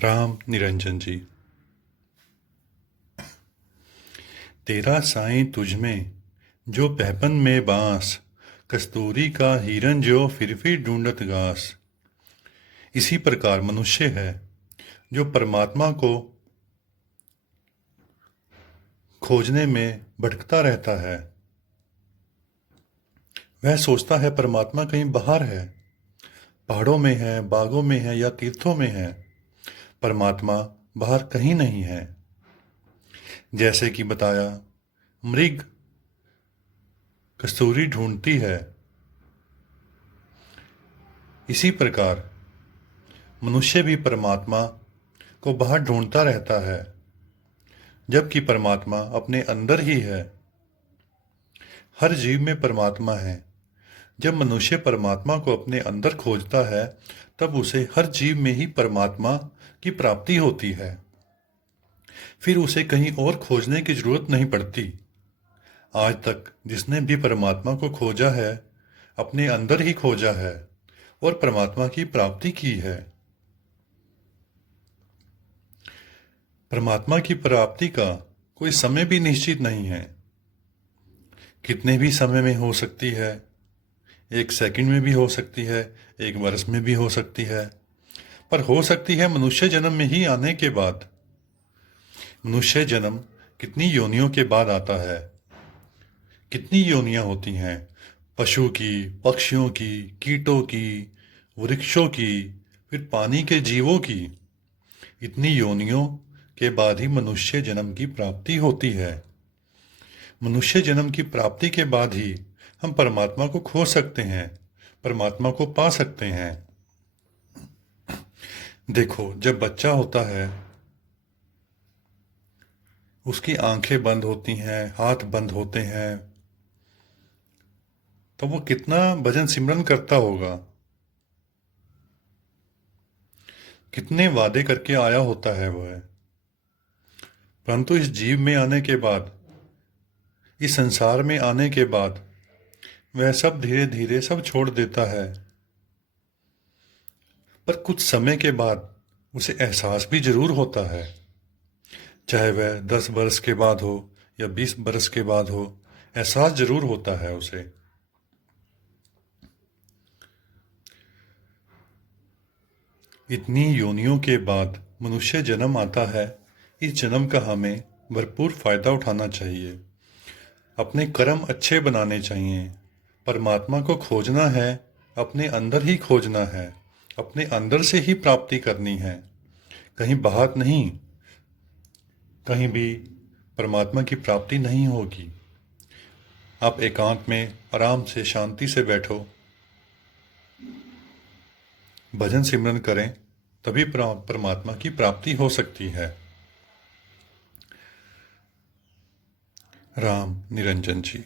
राम निरंजन जी। तेरा साईं तुझमें जो पैपन में बांस, कस्तूरी का हिरन जो फिर ढूंढत घास। इसी प्रकार मनुष्य है जो परमात्मा को खोजने में भटकता रहता है। वह सोचता है परमात्मा कहीं बाहर है, पहाड़ों में है, बागों में है या तीर्थों में है। परमात्मा बाहर कहीं नहीं है। जैसे कि बताया, मृग कस्तूरी ढूंढती है, इसी प्रकार मनुष्य भी परमात्मा को बाहर ढूंढता रहता है, जबकि परमात्मा अपने अंदर ही है। हर जीव में परमात्मा है। जब मनुष्य परमात्मा को अपने अंदर खोजता है, तब उसे हर जीव में ही परमात्मा की प्राप्ति होती है। फिर उसे कहीं और खोजने की जरूरत नहीं पड़ती। आज तक जिसने भी परमात्मा को खोजा है, अपने अंदर ही खोजा है और परमात्मा की प्राप्ति की है। परमात्मा की प्राप्ति का कोई समय भी निश्चित नहीं है। कितने भी समय में हो सकती है, एक सेकंड में भी हो सकती है, एक वर्ष में भी हो सकती है, पर हो सकती है मनुष्य जन्म में ही आने के बाद। मनुष्य जन्म कितनी योनियों के बाद आता है। कितनी योनियां होती हैं, पशु की, पक्षियों की, कीटों की, वृक्षों की, फिर पानी के जीवों की। इतनी योनियों के बाद ही मनुष्य जन्म की प्राप्ति होती है। मनुष्य जन्म की प्राप्ति के बाद ही हम परमात्मा को खो सकते हैं, परमात्मा को पा सकते हैं। देखो, जब बच्चा होता है, उसकी आंखें बंद होती हैं, हाथ बंद होते हैं, तो वो कितना भजन सिमरन करता होगा, कितने वादे करके आया होता है वह। परंतु इस जीव में आने के बाद, इस संसार में आने के बाद, वह सब धीरे धीरे सब छोड़ देता है। पर कुछ समय के बाद उसे एहसास भी जरूर होता है, चाहे वह 10 बरस के बाद हो या 20 बरस के बाद हो, एहसास जरूर होता है उसे। इतनी योनियों के बाद मनुष्य जन्म आता है। इस जन्म का हमें भरपूर फायदा उठाना चाहिए। अपने कर्म अच्छे बनाने चाहिए। परमात्मा को खोजना है, अपने अंदर ही खोजना है, अपने अंदर से ही प्राप्ति करनी है, कहीं बाहर नहीं। कहीं भी परमात्मा की प्राप्ति नहीं होगी। आप एकांत में आराम से शांति से बैठो, भजन सिमरन करें, तभी परमात्मा की प्राप्ति हो सकती है। राम निरंजन जी।